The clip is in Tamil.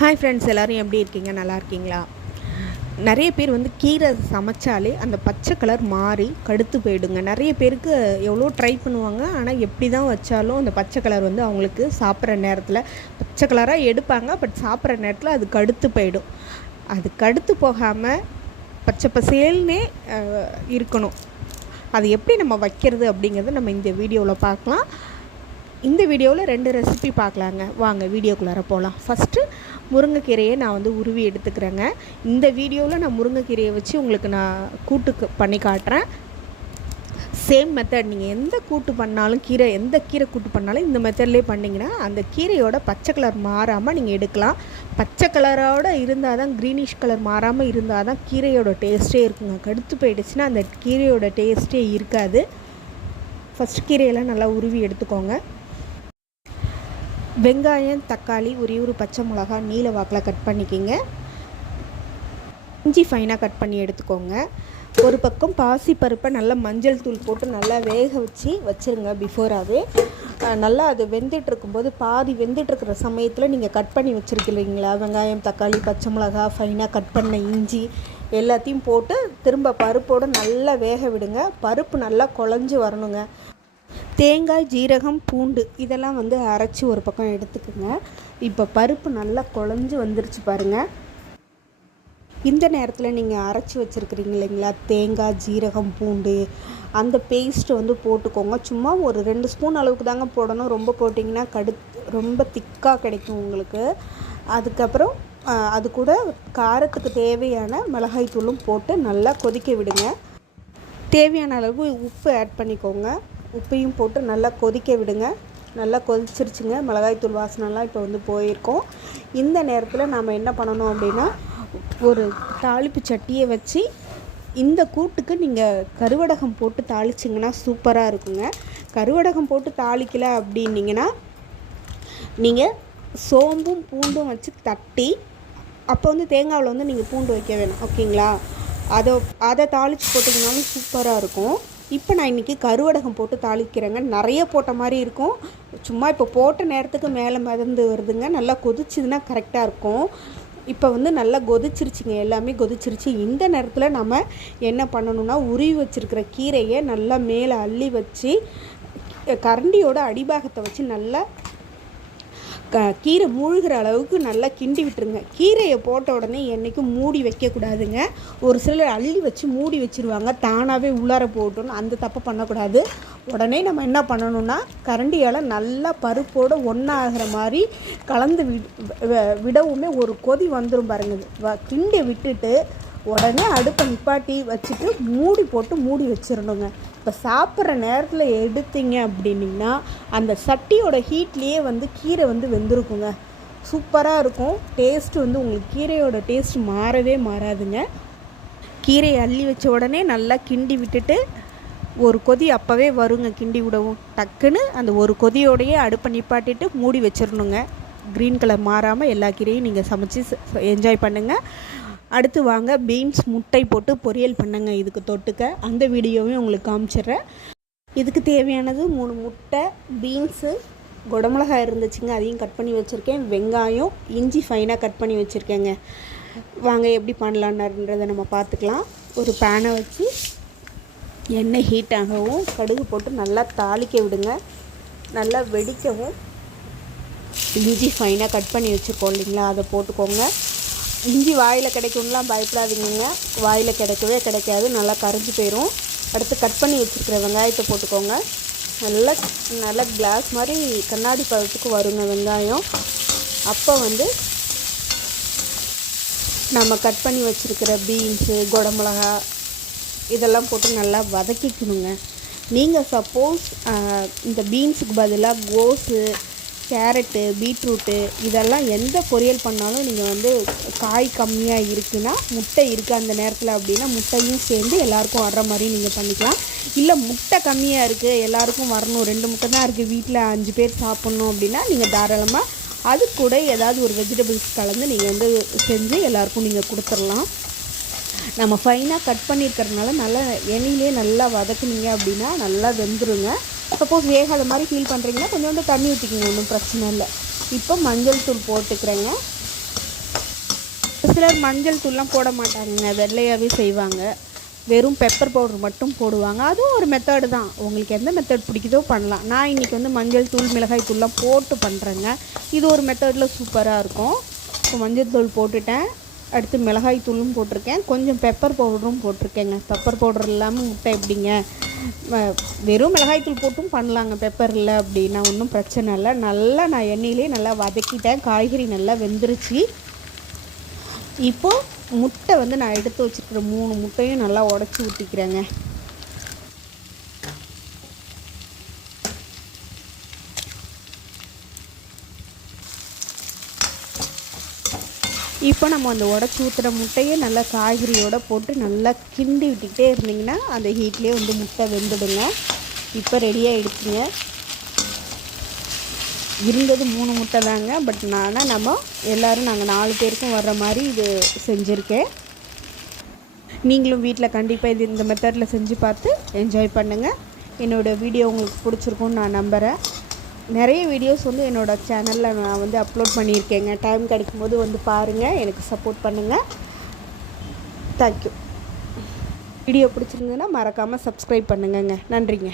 ஹாய் ஃப்ரெண்ட்ஸ் எல்லோரும் எப்படி இருக்கீங்க? நல்லா இருக்கீங்களா? நிறைய பேர் வந்து கீரை சமைச்சாலே அந்த பச்சை கலர் மாறி கடுத்து போயிடுங்க. நிறைய பேருக்கு எவ்வளோ ட்ரை பண்ணுவாங்க ஆனால் எப்படி தான் வச்சாலும் அந்த பச்சை கலர் வந்து அவங்களுக்கு சாப்பிட்ற நேரத்தில் பச்சை கலராக எடுப்பாங்க. பட் சாப்பிட்ற நேரத்தில் அது கடுத்து போயிடும். அது கடுத்து போகாமல் பச்சை பசேல்னே இருக்கணும். அது எப்படி நம்ம வைக்கிறது அப்படிங்கிறத நம்ம இந்த வீடியோவில் பார்க்கலாம். இந்த வீடியோவில் ரெண்டு ரெசிபி பார்க்கலாங்க. வாங்க வீடியோக்குள்ளார போகலாம் ஃபஸ்ட்டு முருங்கைக்கீரையை நான் வந்து உருவி எடுத்துக்கிறேங்க. இந்த வீடியோவில் நான் முருங்கைக்கீரையை வச்சு உங்களுக்கு நான் கூட்டுக்கு பண்ணி காட்டுறேன். சேம் மெத்தட் நீங்கள் எந்த கூட்டு பண்ணாலும் கீரை எந்த கீரை கூட்டு பண்ணாலும் இந்த மெத்தட்லேயே பண்ணிங்கன்னா அந்த கீரையோட பச்சை கலர் மாறாமல் நீங்கள் எடுக்கலாம். பச்சை கலரோட இருந்தால் தான் க்ரீனிஷ் கலர் மாறாமல் இருந்தால் தான் கீரையோட டேஸ்ட்டே இருக்குங்க. கடுத்து போயிடுச்சுன்னா அந்த கீரையோட டேஸ்ட்டே இருக்காது. ஃபஸ்ட் கீரையெல்லாம் நல்லா உருவி எடுத்துக்கோங்க. வெங்காயம் தக்காளி ஒரே ஒரு பச்சை மிளகா நீல வாக்கில் கட் பண்ணிக்கிங்க. இஞ்சி ஃபைனாக கட் பண்ணி எடுத்துக்கோங்க. ஒரு பக்கம் பாசி பருப்பை நல்லா மஞ்சள் தூள் போட்டு நல்லா வேக வச்சு வச்சுருங்க பிஃபோராகவே நல்லா அது வெந்துட்டு இருக்கும்போது பாதி வெந்துட்டு இருக்கிற சமயத்தில் நீங்கள் கட் பண்ணி வச்சுருக்கீங்களா வெங்காயம் தக்காளி பச்சை மிளகா ஃபைனாக கட் பண்ண இஞ்சி எல்லாத்தையும் போட்டு திரும்ப பருப்போடு நல்லா வேக விடுங்க. பருப்பு நல்லா குழஞ்சி வரணுங்க. தேங்காய் ஜீரகம் பூண்டு இதெல்லாம் வந்து அரைச்சி ஒரு பக்கம் எடுத்துக்கோங்க. இப்போ பருப்பு நல்லா குழஞ்சி வந்துருச்சு பாருங்கள் இந்த நேரத்தில் நீங்கள் அரைச்சி வச்சுருக்கிறீங்க இல்லைங்களா? தேங்காய் ஜீரகம் பூண்டு அந்த பேஸ்ட்டு வந்து போட்டுக்கோங்க. சும்மா ஒரு ரெண்டு ஸ்பூன் அளவுக்கு தாங்க போடணும். ரொம்ப போட்டிங்கன்னா கடு ரொம்ப திக்காக கிடைக்கும் உங்களுக்கு. அதுக்கப்புறம் அது கூட காரத்துக்கு தேவையான மிளகாய் தூளும் போட்டு நல்லா கொதிக்க விடுங்க. தேவையான அளவு உப்பு ஆட் பண்ணிக்கோங்க. உப்பையும் போட்டு நல்லா கொதிக்க விடுங்க. நல்லா கொதிச்சிருச்சுங்க. மிளகாய்த்தூள் வாசனைலாம் இப்போ வந்து போயிருக்கோம். இந்த நேரத்தில் நாம் என்ன பண்ணணும் அப்படின்னா ஒரு தாளிப்பு சட்டியை வச்சு இந்த கூட்டுக்கு நீங்கள் கருவடகம் போட்டு தாளிச்சிங்கன்னா சூப்பராக இருக்குங்க. கருவடகம் போட்டு தாளிக்கல அப்படின்னீங்கன்னா நீங்கள் சோம்பும் பூண்டும் வச்சு தட்டி அப்போ வந்து தேங்காவில் வந்து நீங்கள் பூண்டு வைக்க வேணும். ஓகேங்களா? அதை அதை தாளித்து போட்டிங்கனாலும் சூப்பராக இருக்கும். இப்போ நான் இன்றைக்கி கருவடகம் போட்டு தாளிக்கிறேங்க. நிறைய போட்ட மாதிரி இருக்கும். சும்மா இப்போ போட்ட நேரத்துக்கு மேலே மிதந்து வருதுங்க. நல்லா கொதிச்சுதுன்னா கரெக்டாக இருக்கும். இப்போ வந்து நல்லா கொதிச்சிருச்சுங்க. எல்லாமே கொதிச்சிருச்சு. இந்த நேரத்தில் நம்ம என்ன பண்ணணும்னா உருவி வச்சுருக்கிற கீரையை நல்லா மேலே அள்ளி வச்சு கரண்டியோட அடிபாகத்தை வச்சு நல்லா க கீரை மூழ்கிற அளவுக்கு நல்லா கிண்டி விட்டுருங்க. கீரையை போட்ட உடனே என்றைக்கும் மூடி வைக்கக்கூடாதுங்க. ஒரு சிலர் அள்ளி வச்சு மூடி வச்சுருவாங்க. தானாகவே உள்ளார போட்டோன்னு அந்த தப்பை பண்ணக்கூடாது. உடனே நம்ம என்ன பண்ணணும்னா கரண்டியால் நல்லா பருப்போடு ஒன்றாகிற மாதிரி கலந்து வி விடவுமே ஒரு கொதி வந்துடும் பாருங்க. வ கிண்டி விட்டுட்டு உடனே அடுப்பை நிப்பாட்டி வச்சுட்டு மூடி போட்டு மூடி வச்சிடணுங்க இப்போ சாப்பிட்ற நேரத்தில் எடுத்தீங்க அப்படின்னீங்கன்னா அந்த சட்டியோட ஹீட்லேயே வந்து கீரை வந்து வெந்திருக்குங்க. சூப்பராக இருக்கும். டேஸ்ட்டு வந்து உங்களுக்கு கீரையோட டேஸ்ட் மாறவே மாறாதுங்க. கீரையை அள்ளி வச்ச உடனே நல்லா கிண்டி விட்டுட்டு ஒரு கொதி அப்போவே வருங்க கிண்டி விடவும். டக்குன்னு அந்த ஒரு கொதியோடையே அடுப்பை நிப்பாட்டிட்டு மூடி வச்சிடணுங்க. க்ரீன் கலர் மாறாமல் எல்லா கீரையும் நீங்கள் சமைச்சு என்ஜாய் பண்ணுங்கள் அடுத்து வாங்க பீன்ஸ் முட்டை போட்டு பொரியல் பண்ணுங்க இதுக்கு தொட்டுக்க. அந்த வீடியோவையும் உங்களுக்கு காமிச்சிடுறேன். இதுக்கு தேவையானது மூணு முட்டை பீன்ஸு குடமிளகாய் இருந்துச்சுங்க அதையும் கட் பண்ணி வச்சுருக்கேன். வெங்காயம் இஞ்சி ஃபைனாக கட் பண்ணி வச்சுருக்கேங்க. வாங்க எப்படி பண்ணலான்றதை நம்ம பார்த்துக்கலாம். ஒரு பேனை வச்சு எண்ணெய் ஹீட் ஆகவும் கடுகு போட்டு நல்லா தாளிக்க விடுங்க. நல்லா வெடிக்கவும் இஞ்சி ஃபைனாக கட் பண்ணி வச்சுருக்கோம் இல்லைங்களா? அதை போட்டுக்கோங்க. இஞ்சி வாயில் கிடைக்கும்லாம் பயப்படாதீங்க வாயில் கிடைக்கவே கிடைக்காது. நல்லா கரைஞ்சி போயிடும் அடுத்து கட் பண்ணி வச்சுருக்கிற வெங்காயத்தை போட்டுக்கோங்க. நல்லா நல்லா கிளாஸ் மாதிரி கண்ணாடி பழத்துக்கு வருங்க வெங்காயம். அப்போ வந்து நம்ம கட் பண்ணி வச்சுருக்கிற பீன்ஸு குடமிளகா இதெல்லாம் போட்டு நல்லா வதக்கிக்கணுங்க. நீங்கள் சப்போஸ் இந்த பீன்ஸுக்கு பதிலாக கோஸு கேரட்டு பீட்ரூட்டு இதெல்லாம் எந்த பொரியல் பண்ணாலும் நீங்கள் வந்து காய் கம்மியாக இருக்குன்னா முட்டை இருக்குது அந்த நேரத்தில் அப்படின்னா முட்டையும் சேர்ந்து எல்லாருக்கும் வர்ற மாதிரி நீங்கள் பண்ணிக்கலாம். இல்லை முட்டை கம்மியாக இருக்குது எல்லாருக்கும் வரணும் ரெண்டு முட்டை தான் இருக்குது வீட்டில் அஞ்சு பேர் சாப்பிட்ணும் அப்படின்னா நீங்கள் தாராளமாக அது கூட ஏதாவது ஒரு வெஜிடபிள்ஸ் கலந்து நீங்கள் வந்து செஞ்சு எல்லாருக்கும் நீங்கள் கொடுத்துடலாம். நம்ம ஃபைனாக கட் பண்ணியிருக்கறதுனால நல்லா எண்ணெயிலே நல்லா வதக்குனீங்க அப்படின்னா நல்லா வெந்துருங்க. சப்போஸ் வேகாத மாதிரி ஃபீல் பண்ணுறீங்கன்னா கொஞ்சோண்டு தண்ணி ஊற்றிக்கிங்க ஒன்றும் பிரச்சனை இல்லை. இப்போ மஞ்சள் தூள் போட்டுக்கிறேங்க. சிலர் மஞ்சள் தூள்லாம் போட மாட்டாங்கங்க வெள்ளையாகவே செய்வாங்க. வெறும் பெப்பர் பவுடர் மட்டும் போடுவாங்க. அதுவும் ஒரு மெத்தடு தான். உங்களுக்கு எந்த மெத்தட் பிடிக்குதோ பண்ணலாம். நான் இன்றைக்கி வந்து மஞ்சள் தூள் மிளகாய் தூள்லாம் போட்டு பண்ணுறேங்க இது ஒரு மெத்தடில் சூப்பராக இருக்கும். இப்போ மஞ்சள் தூள் போட்டுட்டேன். அடுத்து மிளகாய் தூளும் போட்டிருக்கேன். கொஞ்சம் பெப்பர் பவுடரும் போட்டிருக்கேங்க. பெப்பர் பவுடர் இல்லாமல் முட்டை எப்படிங்க? வெறும் மிளகாய் தூள் போட்டும் பண்ணலாங்க. பெப்பரில் அப்படின்னா ஒன்றும் பிரச்சனை இல்லை. நல்லா நான் எண்ணெயிலே நல்லா வதக்கிட்டேன். காய்கறி நல்லா வெந்துருச்சு. இப்போது முட்டை வந்து நான் எடுத்து வச்சுருக்கிற மூணு முட்டையும் நல்லா உடச்சி ஊற்றிக்கிறேங்க இப்போ நம்ம அந்த உடச்சி ஊற்றுற முட்டையை நல்லா காய்கறியோட போட்டு நல்லா கிண்டி விட்டுக்கிட்டே இருந்தீங்கன்னா அந்த ஹீட்லேயே வந்து முட்டை வெந்துடுங்க. இப்போ ரெடியாக எடுத்துங்க. இருந்தது மூணு முட்டை தாங்க பட் ஆனால் நம்ம எல்லோரும் நாங்கள் நாலு பேருக்கும் வர்ற மாதிரி இது செஞ்சுருக்கேன். நீங்களும் வீட்டில் கண்டிப்பாக இது இந்த மெத்தடில் செஞ்சு பார்த்து என்ஜாய் பண்ணுங்கள் என்னோடய வீடியோ உங்களுக்கு பிடிச்சிருக்கும்னு நான் நம்புகிறேன் நிறைய வீடியோஸ் வந்து என்னோடய சேனலில் நான் வந்து அப்லோட் பண்ணியிருக்கேங்க. டைம் கிடைக்கும்போது வந்து பாருங்கள் எனக்கு சப்போர்ட் பண்ணுங்கள் தேங்க்யூ வீடியோ பிடிச்சிருந்ததுன்னா மறக்காமல் சப்ஸ்கிரைப் பண்ணுங்கங்க. நன்றிங்க.